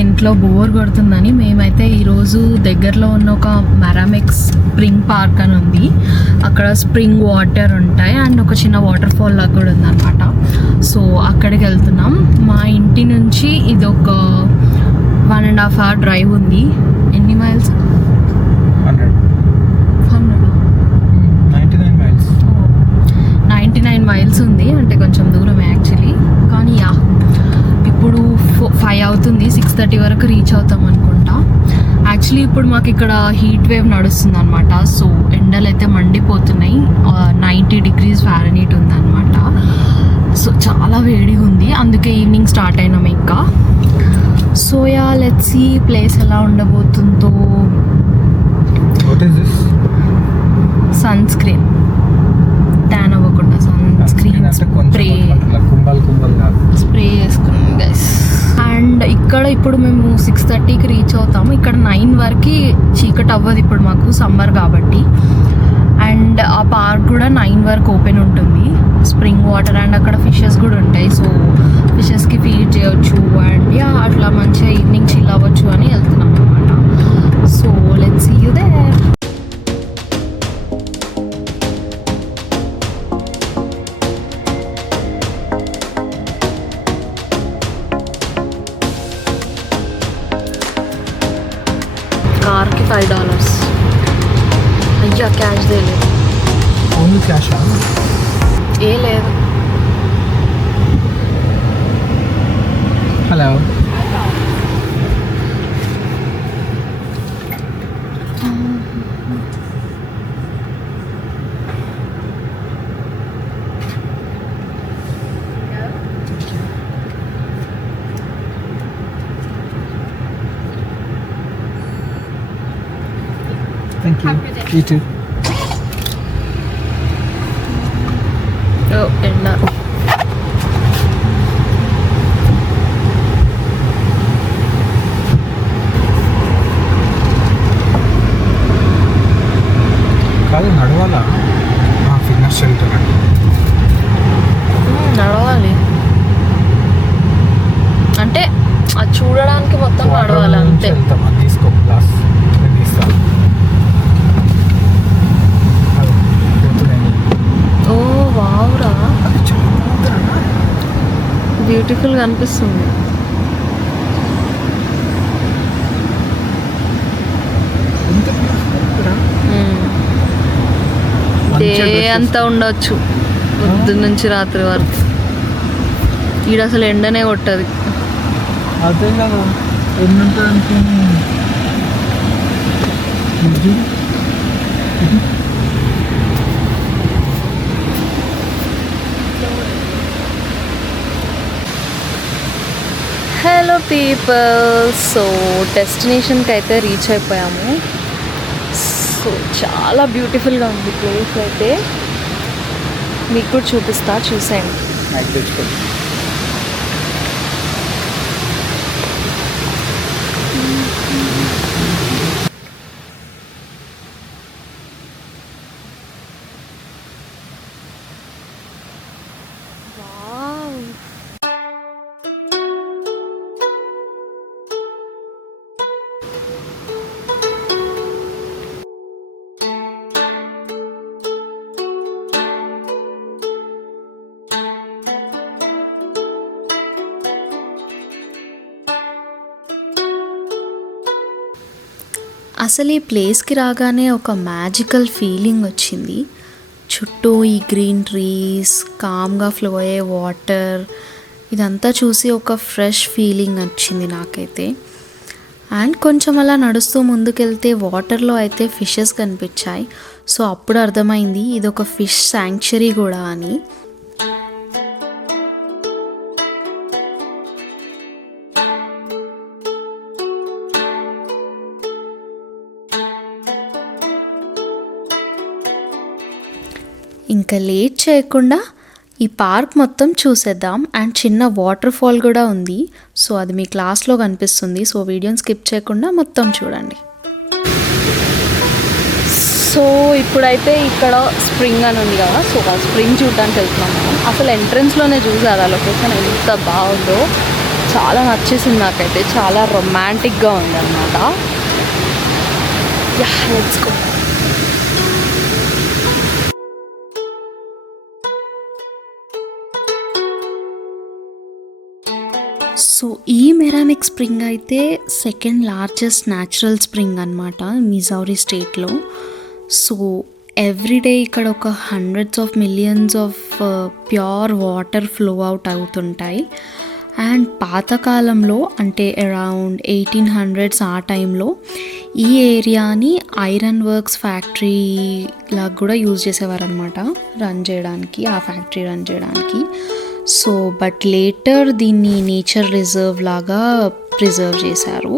ఇంట్లో బోర్ కొడుతుందని మేమైతే ఈరోజు దగ్గరలో ఉన్న ఒక మెరామిక్స్ స్ప్రింగ్ పార్క్ అని ఉంది. అక్కడ స్ప్రింగ్ వాటర్ ఉంటాయి అండ్ ఒక చిన్న వాటర్ ఫాల్ లాగా కూడా ఉందన్నమాట. సో అక్కడికి వెళ్తున్నాం. మా ఇంటి నుంచి ఇది ఒక 1.5 hour డ్రైవ్ ఉంది. ఎన్ని మైల్స్? 99 మైల్స్ ఉంది. అంటే కొంచెం దూరం యాక్చువల్లీ. కానీ ఇప్పుడు 5 అవుతుంది. 6:30 వరకు రీచ్ అవుతాం అనుకుంటా. యాక్చువల్లీ ఇప్పుడు మాకు ఇక్కడ హీట్ వేవ్ నడుస్తుంది అనమాట. సో ఎండలు అయితే మండిపోతున్నాయి. 90 degrees Fahrenheit ఉందన్నమాట. సో చాలా వేడిగా ఉంది. అందుకే ఈవినింగ్ స్టార్ట్ అయినాం ఇంకా. సో లెట్స్ సీ ప్లేస్ ఎలా ఉండబోతుందో. సన్ స్క్రీన్ ట్యాన్ అవ్వకుండా సన్ స్క్రీన్ స్ప్రే చేసుకున్నాం గైస్. అండ్ ఇక్కడ ఇప్పుడు మేము 6:30కి రీచ్ అవుతాము. ఇక్కడ 9 వరకు చీకటి అవ్వదు ఇప్పుడు మాకు, సమ్మర్ కాబట్టి. అండ్ ఆ పార్క్ కూడా 9 వరకు ఓపెన్ ఉంటుంది. స్ప్రింగ్ వాటర్ అండ్ అక్కడ ఫిషెస్ కూడా ఉంటాయి. సో ఫిషెస్కి ఫీడ్ చేయవచ్చు అండ్ అట్లా మంచిగా ఈవినింగ్ చిల్ అవ్వచ్చు అని వెళ్తున్నాం అనమాట. So let's see you there. కార్కి $5. అయ్యా క్యాష్ లేదు. Only cash? ఏ లేదు. Hello. Thank you. You too. Oh, enna. కాదు నడవాలా? ఫిట్నెస్ సెంటర్ నడవాలి అంటే అది చూడడానికి మొత్తం నడవాలి అంతే. తీసుకో గ్లాస్ తీస్తాను. ఓ వావురా, బ్యూటిఫుల్గా అనిపిస్తుంది. డే అంతా ఉండొచ్చు, పొద్దున్న నుంచి రాత్రి వరకు. ఈడ అసలు ఎండనే కొట్టదు. అదే కదా ఎన్ని ఉంటుంది. హలో పీపుల్, సో డెస్టినేషన్కి అయితే రీచ్ అయిపోయాము. సో చాలా బ్యూటిఫుల్గా ఉంది ప్లేస్ అయితే. మీకు కూడా చూపిస్తా, చూసేయండి. అసలు ఈ ప్లేస్కి రాగానే ఒక మ్యాజికల్ ఫీలింగ్ వచ్చింది. చుట్టూ ఈ గ్రీన్ ట్రీస్, కామ్గా ఫ్లో అయ్యే వాటర్, ఇదంతా చూసి ఒక ఫ్రెష్ ఫీలింగ్ వచ్చింది నాకైతే. అండ్ కొంచెం అలా నడుస్తూ ముందుకెళ్తే వాటర్లో అయితే ఫిషెస్ కనిపించాయి. సో అప్పుడు అర్థమైంది ఇది ఒక ఫిష్ శాంక్చురీ కూడా అని. ఇంకా లేట్ చేయకుండా ఈ పార్క్ మొత్తం చూసేద్దాం. అండ్ చిన్న వాటర్ ఫాల్ కూడా ఉంది. సో అది మీ క్లాస్లో కనిపిస్తుంది. సో వీడియోని స్కిప్ చేయకుండా మొత్తం చూడండి. సో ఇప్పుడైతే ఇక్కడ స్ప్రింగ్ అని ఉంది కదా, సో ఆ స్ప్రింగ్ చూడడానికి వెళ్తున్నాం మనం. అసలు ఎంట్రన్స్లోనే చూసారు ఆ లొకేషన్ ఎంత బాగుందో. చాలా నచ్చేసింది నాకైతే, చాలా రొమాంటిక్గా ఉందన్నమాట. Yeah, let's go. సో ఈ మెరానిక్ స్ప్రింగ్ అయితే సెకండ్ లార్జెస్ట్ న్యాచురల్ స్ప్రింగ్ అనమాట మిజౌరీ స్టేట్లో. సో ఎవ్రీడే ఇక్కడ ఒక hundreds of millions of pure water flow out అవుతుంటాయి. అండ్ పాతకాలంలో అంటే అరౌండ్ 1800s ఆ టైంలో ఈ ఏరియాని ఐరన్ వర్క్స్ ఫ్యాక్టరీ లాగా కూడా యూజ్ చేసేవారనమాట రన్ చేయడానికి, ఆ ఫ్యాక్టరీ రన్ చేయడానికి. సో బట్ లేటర్ దీన్ని నేచర్ రిజర్వ్ లాగా ప్రిజర్వ్ చేశారు.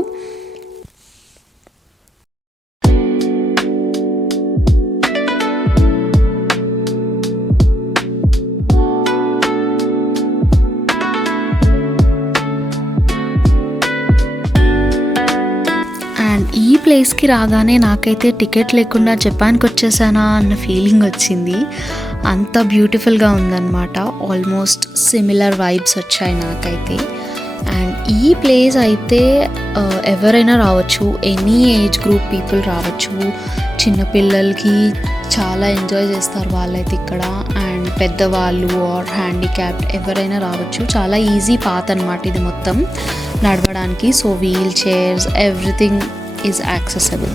అండ్ ఈ ప్లేస్కి రాగానే నాకైతే టికెట్ లేకుండా జపాన్కి వచ్చేసానా అన్న ఫీలింగ్ వచ్చింది. అంత బ్యూటిఫుల్గా ఉందన్నమాట. ఆల్మోస్ట్ సిమిలర్ వైబ్స్ వచ్చాయి నాకైతే. అండ్ ఈ ప్లేస్ అయితే ఎవరైనా రావచ్చు, ఎనీ ఏజ్ గ్రూప్ పీపుల్ రావచ్చు. చిన్నపిల్లలకి చాలా ఎంజాయ్ చేస్తారు వాళ్ళైతే ఇక్కడ. అండ్ పెద్దవాళ్ళు ఆర్ హ్యాండిక్యాప్డ్ ఎవరైనా రావచ్చు. చాలా ఈజీ పాత్ అనమాట ఇది మొత్తం నడవడానికి. So wheelchairs everything is accessible.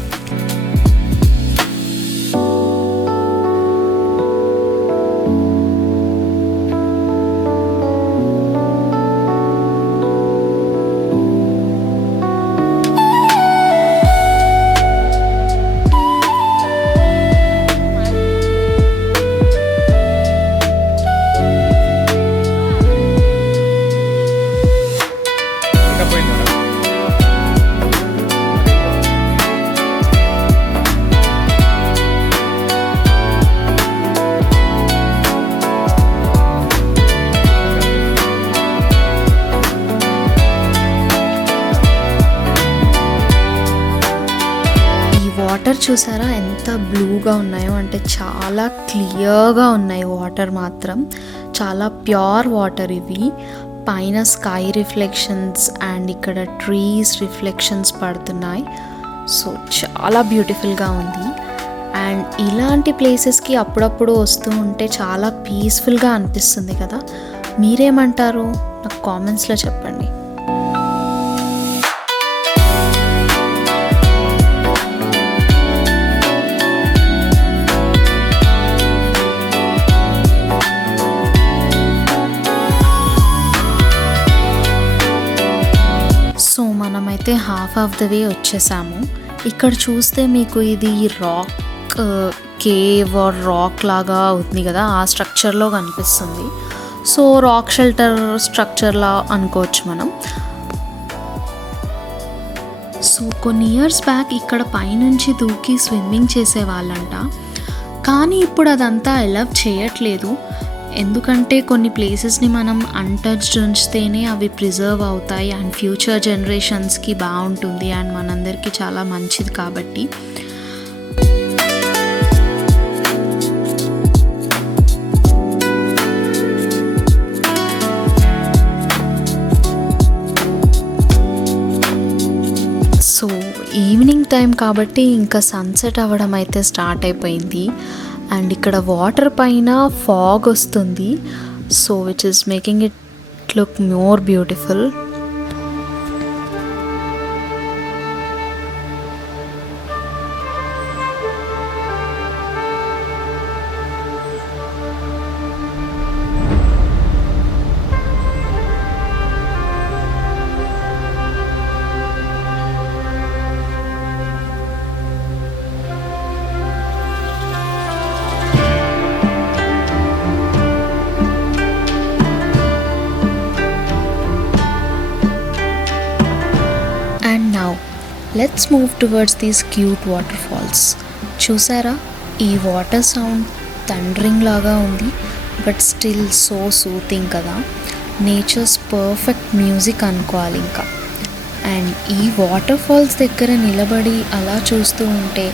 Water చూసారా ఎంత బ్లూగా ఉన్నాయో, అంటే చాలా క్లియర్గా ఉన్నాయి వాటర్ మాత్రం. చాలా ప్యూర్ వాటర్ ఇవి. పైన స్కై రిఫ్లెక్షన్స్ అండ్ ఇక్కడ ట్రీస్ రిఫ్లెక్షన్స్ పడుతున్నాయి. సో చాలా బ్యూటిఫుల్గా ఉంది. అండ్ ఇలాంటి ప్లేసెస్కి అప్పుడప్పుడు వస్తూ ఉంటే చాలా పీస్ఫుల్గా అనిపిస్తుంది కదా. మీరేమంటారు నాకు కామెంట్స్లో చెప్పండి. సో మనమైతే హాఫ్ ఆఫ్ ద వే వచ్చేసాము. ఇక్కడ చూస్తే మీకు ఇది రాక్ కేవ్ ఆర్ రాక్ లాగా అవుతుంది కదా, ఆ స్ట్రక్చర్లో కనిపిస్తుంది. సో రాక్ షెల్టర్ స్ట్రక్చర్లా అనుకోవచ్చు మనం. సో కొన్ని ఇయర్స్ బ్యాక్ ఇక్కడ పైనుంచి దూకి స్విమ్మింగ్ చేసేవాళ్ళంట. కానీ ఇప్పుడు అదంతా అలౌ చేయట్లేదు. ఎందుకంటే కొన్ని ప్లేసెస్ని మనం అన్టచ్డ్ ఉంచితేనే అవి ప్రిజర్వ్ అవుతాయి అండ్ ఫ్యూచర్ జనరేషన్స్కి బాగుంటుంది అండ్ మనందరికీ చాలా మంచిది కాబట్టి. సో ఈవినింగ్ టైం కాబట్టి ఇంకా సన్సెట్ అవ్వడం అయితే స్టార్ట్ అయిపోయింది. అండ్ ఇక్కడ వాటర్ పైన ఫాగ్ వస్తుంది. So which is making it look more beautiful. Let's move towards these cute waterfalls. చూసారా, ఈ వాటర్ సౌండ్ థండరింగ్ లాగా ఉంది, బట్ స్టిల్ సో సూతింగ్ కదా. నేచర్స్ పర్ఫెక్ట్ మ్యూజిక్ అనుకోవాలి ఇంకా. అండ్ ఈ వాటర్ ఫాల్స్ దగ్గర నిలబడి అలా చూస్తూ ఉంటే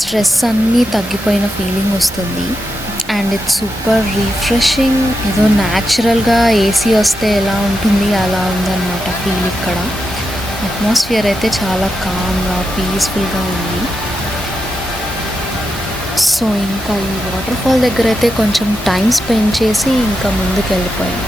స్ట్రెస్ అన్నీ తగ్గిపోయిన ఫీలింగ్ వస్తుంది. And it's super refreshing. ఏదో న్యాచురల్గా ఏసీ వస్తే ఎలా ఉంటుంది అలా ఉందన్నమాట ఫీల్. ఇక్కడ అట్మాస్ఫియర్ అయితే చాలా కామ్గా పీస్ఫుల్గా ఉంది. సో ఇంకా ఈ వాటర్ ఫాల్ దగ్గర అయితే కొంచెం టైం స్పెండ్ చేసి ఇంకా ముందుకు వెళ్ళిపోయాం.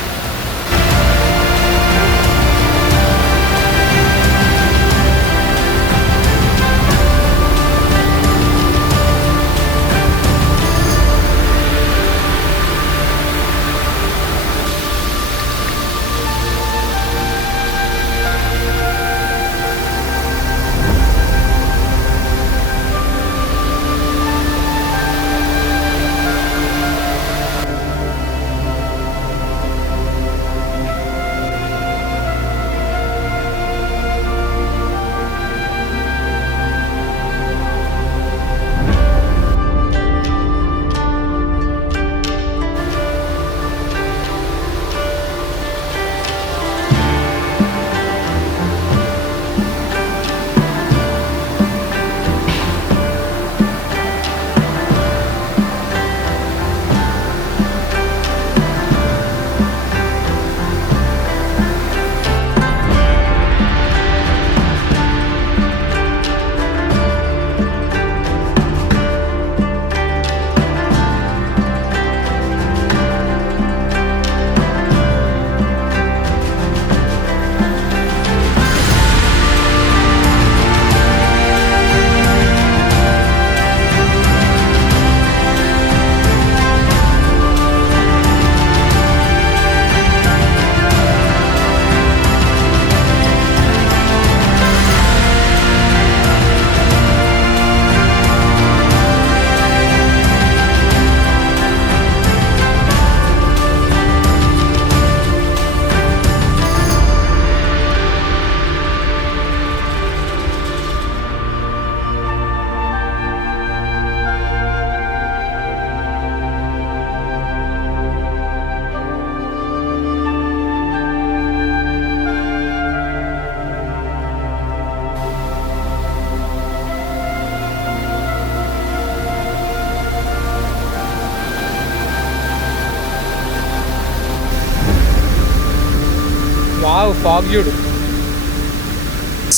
ఫాగ్ చూడు.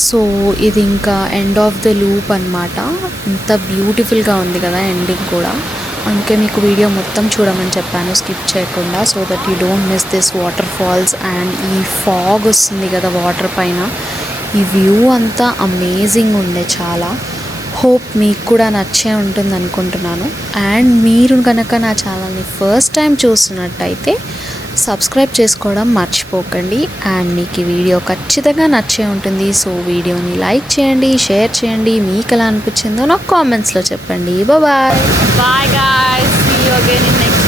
సో ఇది ఇంకా ఎండ్ ఆఫ్ ద లూప్ అనమాట. ఇంత బ్యూటిఫుల్గా ఉంది కదా ఎండింగ్ కూడా. అందుకే మీకు వీడియో మొత్తం చూడమని చెప్పాను స్కిప్ చేయకుండా, so that you don't miss this waterfalls. And ఈ ఫాగ్ వస్తుంది కదా వాటర్ పైన, ఈ వ్యూ అంతా అమేజింగ్ ఉండే చాలా. హోప్ మీకు కూడా నచ్చే ఉంటుంది అనుకుంటున్నాను. అండ్ మీరు కనుక నా ఛానల్ని ఫస్ట్ టైం చూస్తున్నట్టయితే సబ్స్క్రైబ్ చేసుకోవడం మర్చిపోకండి. అండ్ మీకు ఈ వీడియో ఖచ్చితంగా నచ్చే ఉంటుంది. సో వీడియోని లైక్ చేయండి, షేర్ చేయండి. మీకు ఎలా అనిపించిందో నాకు కామెంట్స్లో చెప్పండి. Bye bye guys, see you again in next